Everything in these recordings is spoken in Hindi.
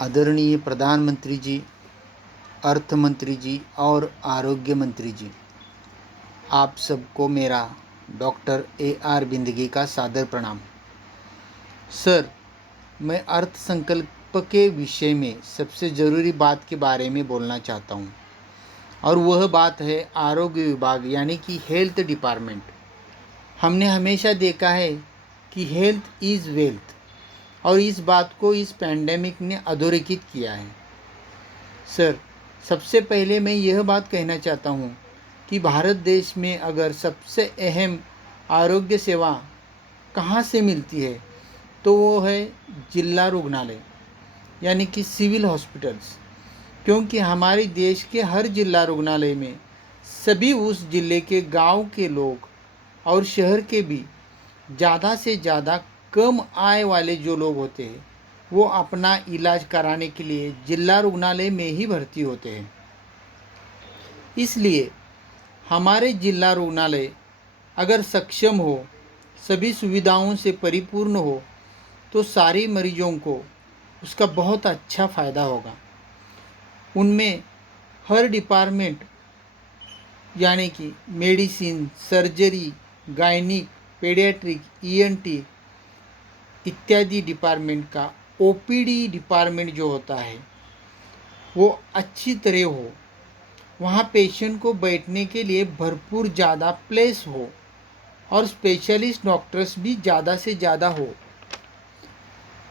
आदरणीय प्रधानमंत्री जी, अर्थ मंत्री जी और आरोग्य मंत्री जी, आप सबको मेरा डॉक्टर AR बिंदगी का सादर प्रणाम। सर, मैं अर्थ संकल्प के विषय में सबसे ज़रूरी बात के बारे में बोलना चाहता हूँ, और वह बात है आरोग्य विभाग यानी कि हेल्थ डिपार्टमेंट। हमने हमेशा देखा है कि हेल्थ इज़ वेल्थ, और इस बात को इस पैंडेमिक ने अधोरेखित किया है। सर, सबसे पहले मैं यह बात कहना चाहता हूँ कि भारत देश में अगर सबसे अहम आरोग्य सेवा कहाँ से मिलती है तो वो है जिला रुग्णालय यानी कि सिविल हॉस्पिटल्स, क्योंकि हमारे देश के हर जिला रुग्णालय में सभी उस जिले के गांव के लोग और शहर के भी ज़्यादा से ज़्यादा कम आय वाले जो लोग होते हैं वो अपना इलाज कराने के लिए जिला रुग्णालय में ही भर्ती होते हैं। इसलिए हमारे जिला रुग्णालय अगर सक्षम हो, सभी सुविधाओं से परिपूर्ण हो, तो सारे मरीजों को उसका बहुत अच्छा फ़ायदा होगा। उनमें हर डिपार्टमेंट यानी कि medicine, surgery, gynaec, paediatric, ENT इत्यादि डिपार्टमेंट का OPD डिपार्टमेंट जो होता है वो अच्छी तरह हो, वहाँ पेशेंट को बैठने के लिए भरपूर ज़्यादा प्लेस हो और स्पेशलिस्ट डॉक्टर्स भी ज़्यादा से ज़्यादा हो।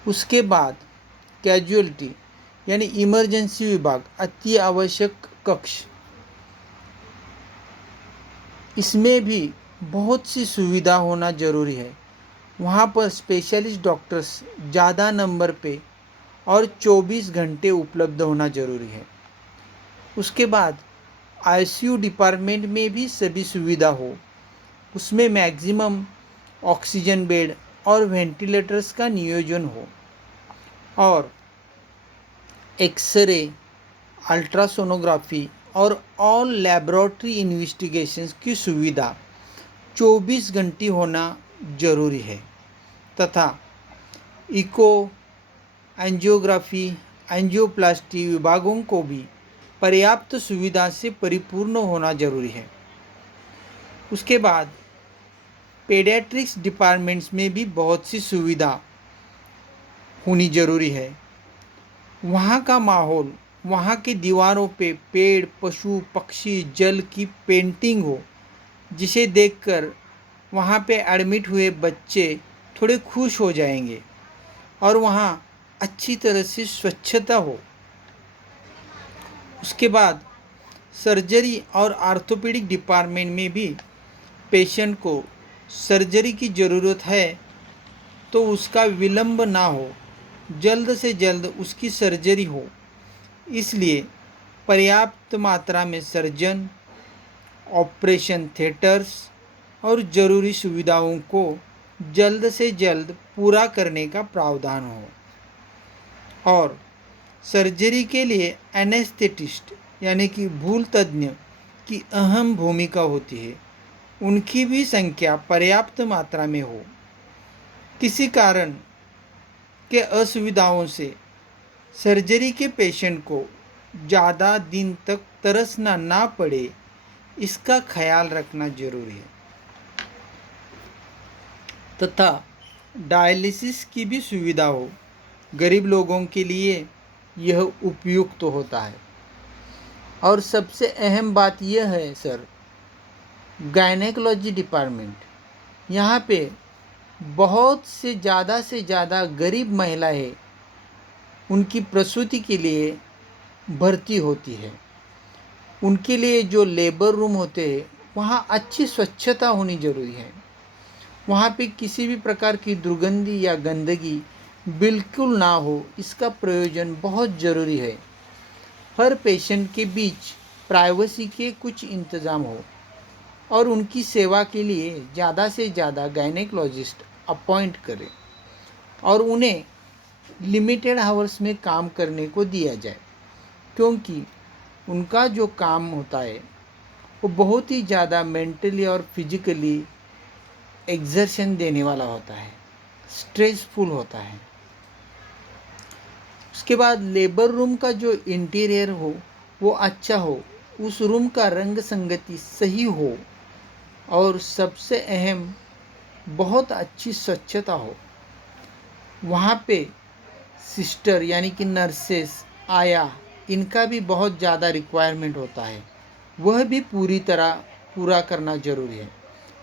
उसके बाद कैजुअलिटी यानी इमरजेंसी विभाग, अति आवश्यक कक्ष, इसमें भी बहुत सी सुविधा होना ज़रूरी है। वहाँ पर स्पेशलिस्ट डॉक्टर्स ज़्यादा नंबर पे और 24 घंटे उपलब्ध होना ज़रूरी है। उसके बाद ICU डिपार्टमेंट में भी सभी सुविधा हो, उसमें मैक्सिमम ऑक्सीजन बेड और वेंटिलेटर्स का नियोजन हो, और एक्सरे, अल्ट्रासोनोग्राफी और ऑल लैबोरेटरी इन्वेस्टिगेशंस की सुविधा 24 घंटे होना जरूरी है, तथा इको, एंजियोग्राफी, एंजियोप्लास्टी विभागों को भी पर्याप्त सुविधा से परिपूर्ण होना जरूरी है। उसके बाद पेडियाट्रिक्स डिपार्टमेंट्स में भी बहुत सी सुविधा होनी जरूरी है। वहाँ का माहौल, वहाँ की दीवारों पे पेड़, पशु, पक्षी, जल की पेंटिंग हो, जिसे देखकर वहाँ पे एडमिट हुए बच्चे थोड़े खुश हो जाएंगे, और वहाँ अच्छी तरह से स्वच्छता हो। उसके बाद सर्जरी और आर्थोपेडिक डिपार्टमेंट में भी पेशेंट को सर्जरी की ज़रूरत है तो उसका विलंब ना हो, जल्द से जल्द उसकी सर्जरी हो। इसलिए पर्याप्त मात्रा में सर्जन, ऑपरेशन थिएटर्स और ज़रूरी सुविधाओं को जल्द से जल्द पूरा करने का प्रावधान हो। और सर्जरी के लिए एनेस्थेटिस्ट यानी कि भूल तज्ञ की अहम भूमिका होती है, उनकी भी संख्या पर्याप्त मात्रा में हो। किसी कारण के असुविधाओं से सर्जरी के पेशेंट को ज़्यादा दिन तक तरसना ना पड़े, इसका ख्याल रखना जरूरी है, तथा डायलिसिस की भी सुविधा हो। गरीब लोगों के लिए यह उपयुक्त होता है। और सबसे अहम बात यह है सर, गायनेकोलॉजी डिपार्टमेंट, यहाँ पे बहुत से ज़्यादा गरीब महिलाएं उनकी प्रसूति के लिए भर्ती होती है। उनके लिए जो लेबर रूम होते हैं वहाँ अच्छी स्वच्छता होनी जरूरी है। वहाँ पे किसी भी प्रकार की दुर्गंधी या गंदगी बिल्कुल ना हो, इसका प्रयोजन बहुत ज़रूरी है। हर पेशेंट के बीच प्राइवेसी के कुछ इंतज़ाम हो, और उनकी सेवा के लिए ज़्यादा से ज़्यादा गायनेकोलॉजिस्ट अपॉइंट करें, और उन्हें लिमिटेड आवर्स में काम करने को दिया जाए, क्योंकि उनका जो काम होता है वो बहुत ही ज़्यादा मेंटली और फिजिकली एक्सर्शन देने वाला होता है, स्ट्रेसफुल होता है। उसके बाद लेबर रूम का जो इंटीरियर हो वो अच्छा हो, उस रूम का रंग संगति सही हो, और सबसे अहम बहुत अच्छी स्वच्छता हो। वहाँ पे सिस्टर यानी कि नर्सेस, आया, इनका भी बहुत ज़्यादा रिक्वायरमेंट होता है, वह भी पूरी तरह पूरा करना ज़रूरी है।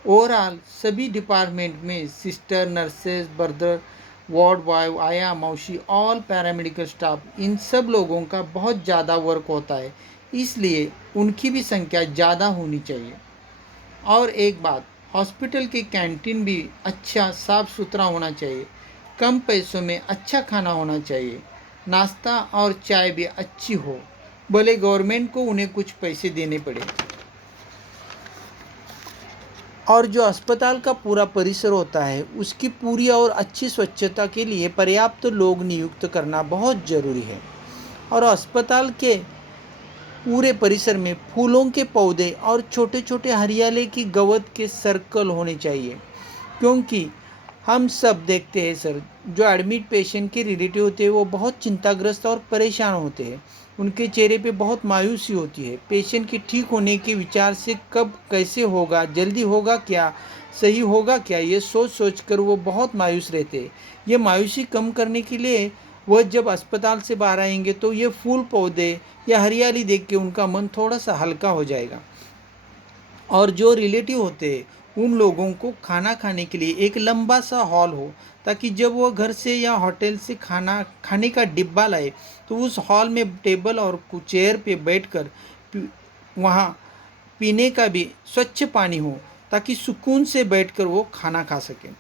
ओवरऑल सभी डिपार्टमेंट में sister, nurses, brother, ward boy, आया, मौसी, ऑल पैरामेडिकल स्टाफ, इन सब लोगों का बहुत ज़्यादा वर्क होता है, इसलिए उनकी भी संख्या ज़्यादा होनी चाहिए। और एक बात, हॉस्पिटल की कैंटीन भी अच्छा साफ़ सुथरा होना चाहिए, कम पैसों में अच्छा खाना होना चाहिए, नाश्ता और चाय भी अच्छी हो, भले गवर्नमेंट को उन्हें कुछ पैसे देने पड़े। और जो अस्पताल का पूरा परिसर होता है उसकी पूरी और अच्छी स्वच्छता के लिए पर्याप्त लोग नियुक्त करना बहुत ज़रूरी है। और अस्पताल के पूरे परिसर में फूलों के पौधे और छोटे छोटे हरियाली की गवत के सर्कल होने चाहिए, क्योंकि हम सब देखते हैं सर, जो एडमिट पेशेंट के रिलेटिव होते हैं वो बहुत चिंताग्रस्त और परेशान होते हैं, उनके चेहरे पे बहुत मायूसी होती है। पेशेंट के ठीक होने के विचार से कब कैसे होगा, जल्दी होगा क्या, सही होगा क्या, ये सोच सोच कर वो बहुत मायूस रहते हैं। ये मायूसी कम करने के लिए वह जब अस्पताल से बाहर आएंगे तो ये फूल पौधे या हरियाली देख के उनका मन थोड़ा सा हल्का हो जाएगा। और जो रिलेटिव होते हैं उन लोगों को खाना खाने के लिए एक लंबा सा हॉल हो, ताकि जब वो घर से या होटल से खाना खाने का डिब्बा लाए तो उस हॉल में टेबल और चेयर पे बैठकर वहाँ पीने का भी स्वच्छ पानी हो, ताकि सुकून से बैठकर वो खाना खा सकें।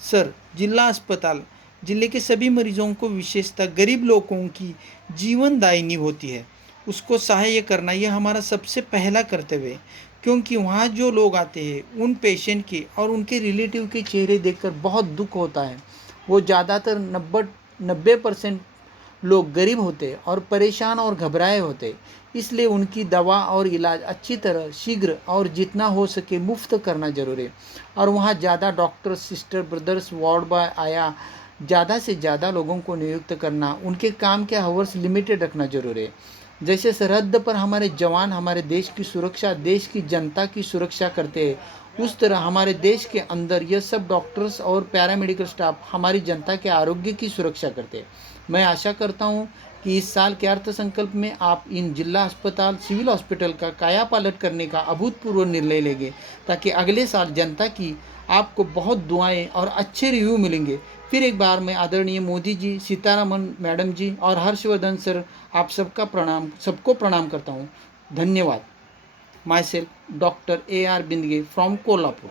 सर, जिला अस्पताल जिले के सभी मरीजों को, विशेषतः गरीब लोगों की जीवनदायिनी होती है, उसको सहाय करना यह हमारा सबसे पहला कर्तव्य है, क्योंकि वहाँ जो लोग आते हैं उन पेशेंट के और उनके रिलेटिव के चेहरे देखकर बहुत दुख होता है। वो ज़्यादातर 90% लोग गरीब होते और परेशान और घबराए होते, इसलिए उनकी दवा और इलाज अच्छी तरह, शीघ्र और जितना हो सके मुफ्त करना जरूरी है। और वहाँ ज़्यादा doctor, sister, brothers, ward boy, आया, ज़्यादा से ज़्यादा लोगों को नियुक्त करना, उनके काम के हावर्स लिमिटेड रखना जरूरी है। जैसे सरहद पर हमारे जवान हमारे देश की सुरक्षा, देश की जनता की सुरक्षा करते हैं, उस तरह हमारे देश के अंदर यह सब डॉक्टर्स और पैरामेडिकल स्टाफ हमारी जनता के आरोग्य की सुरक्षा करते हैं। मैं आशा करता हूँ कि इस साल के अर्थ संकल्प में आप इन जिला अस्पताल, सिविल हॉस्पिटल का कायापालट करने का अभूतपूर्व निर्णय लेंगे, ताकि अगले साल जनता की आपको बहुत दुआएं और अच्छे रिव्यू मिलेंगे। फिर एक बार मैं आदरणीय मोदी जी, सीतारामन मैडम जी और हर्षवर्धन सर, आप सबको प्रणाम करता हूँ। धन्यवाद। Myself doctor AR Bindage from Kolhapur.